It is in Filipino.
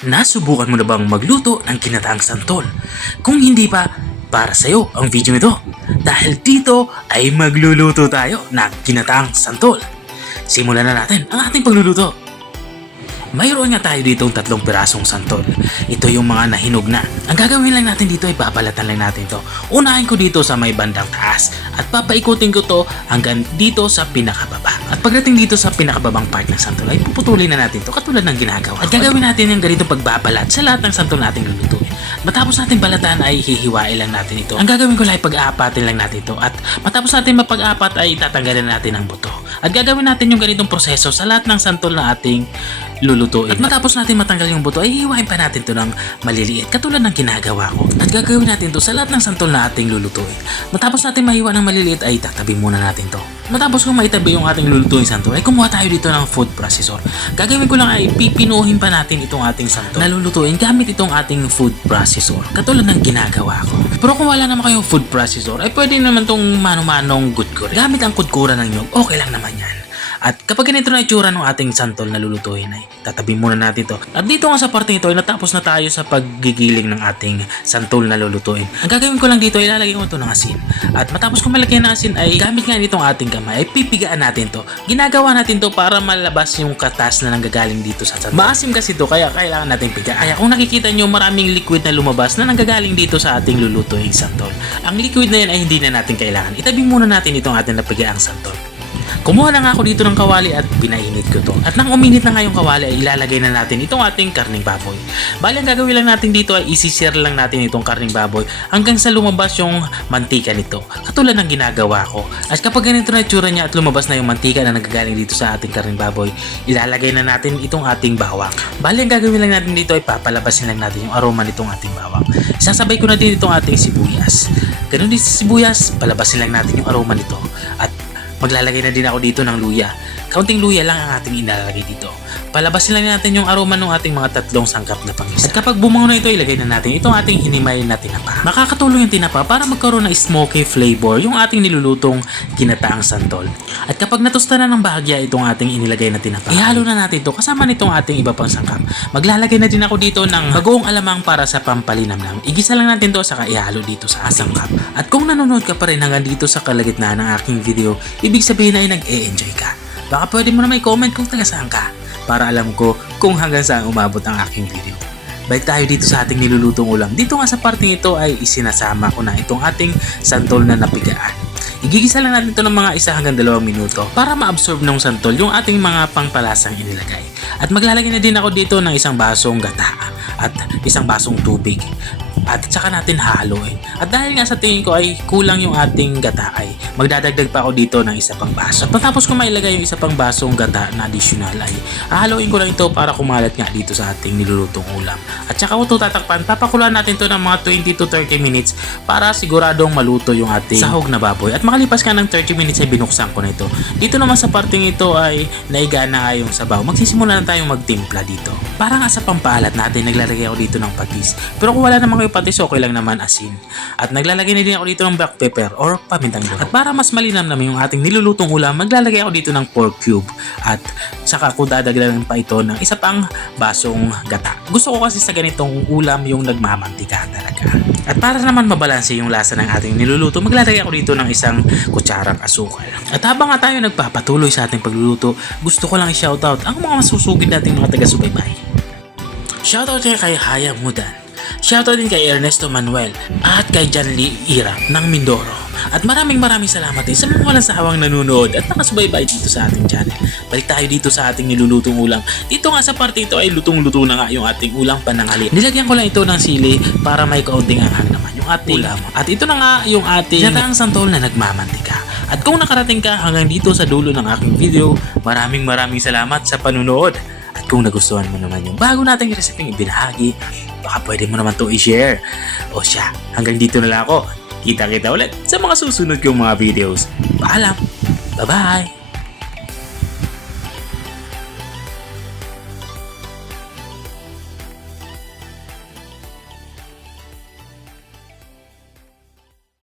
Nasubukan mo na bang magluto ng ginataang santol? Kung hindi pa, para sa'yo ang video nito. Dahil dito ay magluluto tayo ng ginataang santol. Simulan na natin ang ating pagluluto. Mayroon nga tayo dito 3 pirasong santol. Ito yung mga nahinog na. Ang gagawin lang natin dito ay babalatan lang natin to. Unahin ko dito sa may bandang taas at papaikutin ko to hanggang dito sa pinakababa. At pagdating dito sa pinakababang part ng santol ay puputulin na natin to katulad ng ginagawa. At gagawin natin yung ganitong pagbabalat sa lahat ng santol nating lulutuin. Matapos natin balatan ay hihiwain lang natin ito. Ang gagawin ko lang ay pag-aapatin lang natin ito. At matapos natin mapag-apat ay tatanggalin natin ang buto. At gagawin natin yung ganitong proseso sa lahat ng santol na ating lulutuin. At matapos natin matanggal yung buto ay hihiwain pa natin to ng maliliit katulad ng ginagawa ko. At gagawin natin to sa lahat ng santol na ating lulutuin. Matapos natin mahiwa ng maliliit ay tatabi muna natin to. Matapos kung maitabi yung ating lulutuin santol ay kumuha tayo dito ng food processor. Gagawin ko lang ay pipinuhin pa natin itong ating santol na lulutuin gamit itong ating food processor katulad ng ginagawa ko. Pero kung wala naman kayong food processor ay pwede naman tong mano-manong gudkurin. Gamit ang kudkuran ng nyog, okay lang naman yan. At kapag ganito na itsura ng ating santol na lulutuin ay tatabi muna natin to. At dito nga sa parte nito ay natapos na tayo sa paggigiling ng ating santol na lulutuin. Ang gagawin ko lang dito ay ilalagay ko ito ng asin. At matapos ko malagyan ng asin ay gamit nga nitong ating kamay ay pipigaan natin to. Ginagawa natin to para malabas yung katas na nanggagaling dito sa santol. Maasim kasi to kaya kailangan natin pigaan. Kaya kung nakikita nyo maraming liquid na lumabas na nanggagaling dito sa ating lulutuing santol. Ang liquid na yan ay hindi na natin kailangan. Itabi muna natin itong ating napigaang santol. Kumuha na nga ako dito ng kawali at pinainit ko to. At nang uminit na nga yung kawali ay ilalagay na natin itong ating karning baboy. Bali ang gagawin lang natin dito ay isi-sear lang natin itong karning baboy hanggang sa lumabas yung mantika nito. Katulad ng ginagawa ko. At kapag ganito na itsura niya at lumabas na yung mantika na nagagaling dito sa ating karning baboy, ilalagay na natin itong ating bawang. Bali ang gagawin lang natin dito ay papalabasin lang natin yung aroma nitong ating bawang. Sasabay ko na din itong ating sibuyas. Ganun din sa sibuyas, palabasin lang natin yung aroma nito. At maglalagay na din ako dito ng luya. Kaunting luya lang ang ating ilalagay dito. Palabasin lang natin yung aroma ng ating mga 3 sangkap na pangisa. At kapag bumango na ito, ilagay na natin itong ating hinimay na tinapa. Makakatulong yung tinapa para magkaroon ng smoky flavor yung ating nilulutong ginataang santol. At kapag natusta na ng bahagya itong ating inilagay na tinapa, ihalo na natin ito kasama nitong ating iba pang sangkap. Maglalagay na din ako dito ng bagoong alamang para sa pampalinamnam. Igisa lang natin to saka ihalo dito sa sangkap. At kung nanonood ka pa rin hanggang dito sa kalagitnaan ng aking video, ibig sabihin ay nag-e-enjoy ka. Baka pwede mo na may comment kung taga saan ka para alam ko kung hanggang saan umabot ang aking video. Balik tayo dito sa ating nilulutong ulam. Dito nga sa parteng ito ay isinasama ko na itong ating santol na napigaan. Igigisa lang natin ito ng mga 1 hanggang 2 minuto para ma-absorb ng santol yung ating mga pangpalasang inilagay. At maglalagay na din ako dito ng 1 basong gata at 1 basong tubig. At saka natin hahaluin. At dahil nga sa tingin ko ay kulang yung ating gata ay magdadagdag pa ako dito ng 1 pang baso. At matapos ko mailagay yung 1 pang basong gata na additional ay hahaluin ko lang ito para kumalat nga dito sa ating nilulutong ulam. At saka ko ito tatakpan, papakuluan natin ito ng mga 20 to 30 minutes para siguradong maluto yung ating sahog na baboy. At makalipas ka ng 30 minutes ay binuksan ko na ito. Dito naman sa parteng ito ay naiga na nga yung sabaw. Magsisimula na tayong magtimpla dito. Para nga sa pampaalat natin, naglalagay ako dito ng patis. Pero kung wala naman kayo patis, okay lang naman asin. At naglalagay na din ako dito ng black pepper or pamintang durog. At para mas malinam naman yung ating nilulutong ulam, maglalagay ako dito ng pork cube. At saka ko dadagdagan pa ito ng 1 pang basong gata. Gusto ko kasi sa ganitong ulam yung nagmamantika talaga. At para naman mabalanse yung lasa ng ating niluluto, maglalagay ako dito ng 1 kutsarang asukal. At habang nga tayo nagpapatuloy sa ating pagluluto, gusto ko lang i-shoutout ang mga masusugid nating mga taga-subaybay. Shoutout kay Haya Mudan. Shoutout din kay Ernesto Manuel at kay John Lee Ira ng Mindoro. At maraming salamat din sa mga walang sawang nanonood at nakasubaybay dito sa ating channel. Balik tayo dito sa ating nilulutong ulam. Dito nga sa parte ito ay lutong-luto na nga yung ating ulang pananghali. Nilagyan ko lang ito ng sili para may kaunting anghang naman yung ating ulam. At ito na nga yung ating ginataang santol na nagmamantika. At kung nakarating ka hanggang dito sa dulo ng aking video, maraming salamat sa panunood. At kung nagustuhan mo naman yung bago nating resepeng ibinahagi, baka pwede mo naman ito i-share. O siya, hanggang dito na lang ako. Kita-kita ulit sa mga susunod kong mga videos. Paalam! Bye-bye!